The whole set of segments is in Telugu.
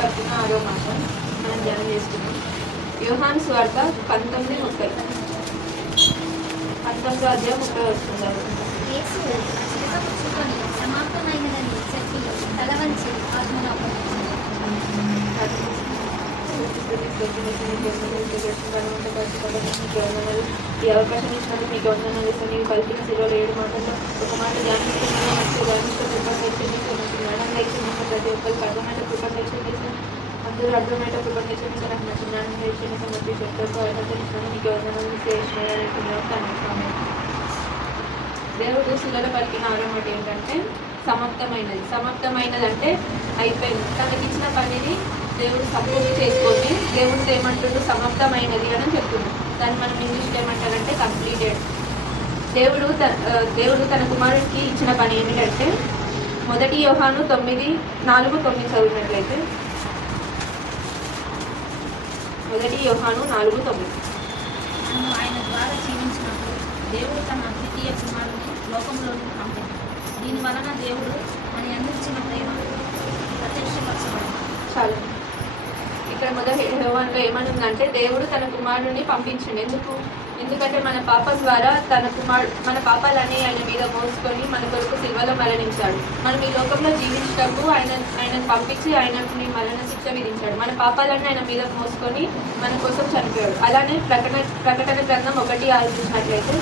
పట్టిన 6వ మాట మనం ధ్యానం చేసుకున్నాం. యోహాను సువార్త 19:30. 19వ అధ్యాయం 30 వస్తుంది. యేసు చిరకపుచ్చుకొని సమాప్తమైనదని చెప్పి తల వంచి ఆత్మను అప్పగించాడు. ఈ అవకాశం ఇచ్చినందుకు మీకు వందనాలు. నేను పలికిన శిలువలో 7 మాటల్లో ఒక మాట ధ్యానిస్తున్నాను. మంచి ధ్యానిస్తూ కృపణేక్షణ జ్ఞానం లేచిన ప్రతి ఒక్కరికి అర్థమైన కృపణేక్షణ చేసిన అందరూ అర్థమైన కృపణేక్షణ నాకు మంచి జ్ఞానం లేచిన సమర్పి చెప్తారు అర్థిస్తున్నాను. మీకు వందనాలు చేసిన దేవుడు శిలలో పలికిన 6వ మాట ఏంటంటే సమాప్తమైనది. సమాప్తమైనది అంటే అయిపోయింది. తనకి ఇచ్చిన పనిని దేవుడు సంపూర్తి చేసుకొని దేవుడు ఏమంటుండు సమాప్తమైనది అని చెప్తున్నాడు. దాన్ని మనం ఇంగ్లీష్లో ఏమంటారంటే కంప్లీటెడ్. దేవుడు తన కుమారుడికి ఇచ్చిన పని ఏమిటంటే 1 యోహాను 9:4-9 చదివినట్లయితే 1 యోహాను 4:9 నన్ను ఆయన ద్వారా జీవించినప్పుడు దేవుడు తన ద్వితీయ కుమారుని లోకంలోనికి పంపాడు. దీని వలన దేవుడు అని అందించిన ప్రేమ ప్రత్యక్షపరచబడింది. చాలు. ఇక్కడ మొదటి యోహానులో ఏమనుందంటే దేవుడు తన కుమారుడిని పంపించిండు. ఎందుకంటే మన పాపం ద్వారా మన పాపాలని ఆయన మీద మోసుకొని మన కొరకు సిల్వలో మరణించాడు. మనం ఈ లోకంలో జీవించటకు ఆయన పంపించి ఆయనని మరణ శిక్ష విధించాడు. మన పాపాలన్నీ ఆయన మీద మోసుకొని మన కోసం చనిపోయాడు. అలానే ప్రకటన గ్రంథం 1:6 చూసినట్లయితే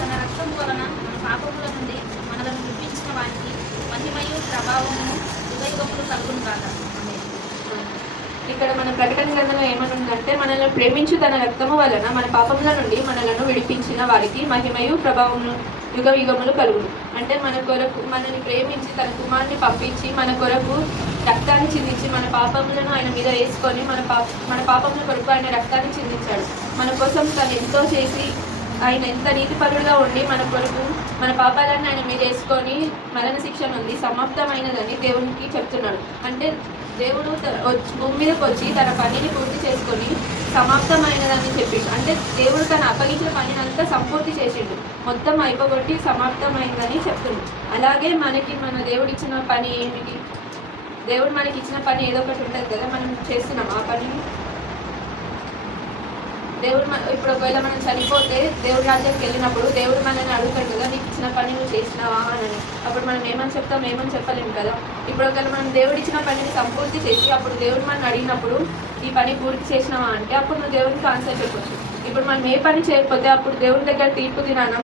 తన రక్తం వలన మన పాపముల నుండి మనలను విడిపించిన వారికి మహిమయు ప్రభావము యుగయుగములు కలుగును కాక. ఇక్కడ మన ప్రకటన గ్రంథంలో ఏమనుందంటే మనల్ని ప్రేమించు తన రక్తము వలన మన పాపముల నుండి మనలను విడిపించిన వారికి మహిమయు ప్రభావములు యుగయుగములు కలుగును. అంటే మన కొరకు మనల్ని ప్రేమించి తన కుమారుని పంపించి మన కొరకు రక్తాన్ని చిందించి మన పాపములను ఆయన మీద వేసుకొని మన పాపముల కొరకు ఆయన రక్తాన్ని చిందించాడు. మన కోసం తను ఎంతో చేసి ఆయన ఎంత నీతిపరుడుగా ఉండి మన కొరకు మన పాపాలను ఆయన మీద వేసుకొని మరణ శిక్ష నుండి సమాప్తమైనదని దేవునికి చెప్తున్నాడు. అంటే దేవుడు భూమి మీదకి వచ్చి తన పనిని పూర్తి చేసుకొని సమాప్తమైనదని చెప్పిండు. అంటే దేవుడు తను అప్పగించిన పనిని అంతా సంపూర్తి చేసిండు. మొత్తం అయిపోగొట్టి సమాప్తమైందని చెప్తున్నాడు. అలాగే మన దేవుడు ఇచ్చిన పని ఏమిటి? దేవుడు మనకి ఇచ్చిన పని ఏదో ఒకటి ఉంటుంది కదా, మనం చేస్తున్నాం ఆ పనిని. దేవుడు ఇప్పుడు ఒకవేళ మనం చనిపోతే దేవుడి రాజ్యానికి వెళ్ళినప్పుడు దేవుడు మనల్ని అడుగుతాడు కదా, నీకు ఇచ్చిన పని నువ్వు చేసినావా అని. అప్పుడు మనం ఏమని చెప్తాం? ఏమని చెప్పలేము కదా. ఇప్పుడు ఒకవేళ మనం దేవుడు ఇచ్చిన పనిని సంపూర్తి చేసి అప్పుడు దేవుడు మనం అడిగినప్పుడు ఈ పని పూర్తి చేసినావా అంటే అప్పుడు నువ్వు దేవుడికి ఆన్సర్ చెప్పొచ్చు. ఇప్పుడు మనం ఏ పని చేయకపోతే అప్పుడు దేవుడి దగ్గర తీర్పు తినాలి.